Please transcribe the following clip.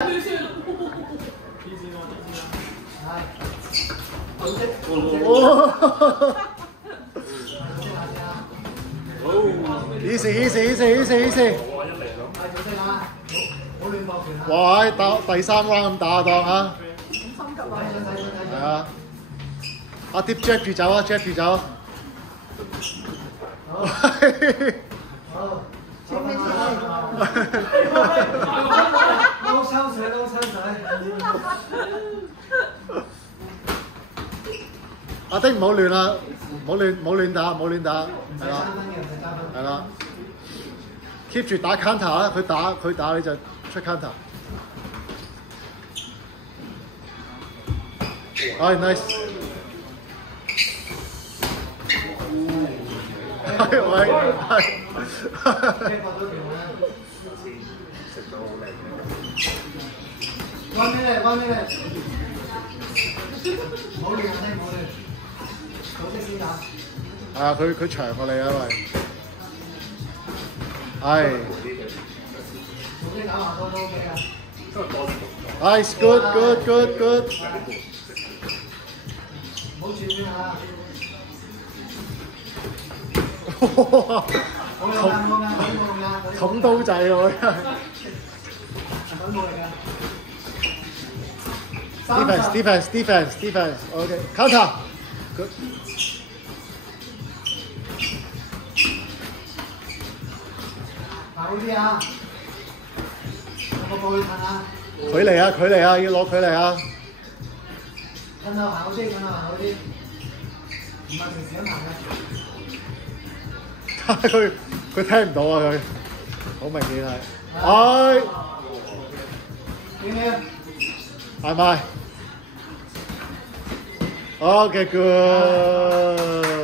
easy。哇！打第3 round 咁打當嚇。係啊。阿 Deep jab 住走啊 ，jab 住走。撈抽水。阿丁唔好亂啦，唔好亂打，係啦，keep 住打 counter 啦，佢打你就出 counter。nice。喂。1 minute。唔好亂。組織先打。係啊，佢長過你啊，喂。係。組織打橫都 OK 啊。Nice, good。唔好轉圈啊！哇！捅刀仔喎，真係。Defense。OK. Counter. Good. 快啲啊！有冇過去褪啊？距離啊，要攞距離啊！褪到行好啲，唔係平時咁行嘅。佢聽唔到啊！佢好明顯係。點樣？係咪？Okay, good.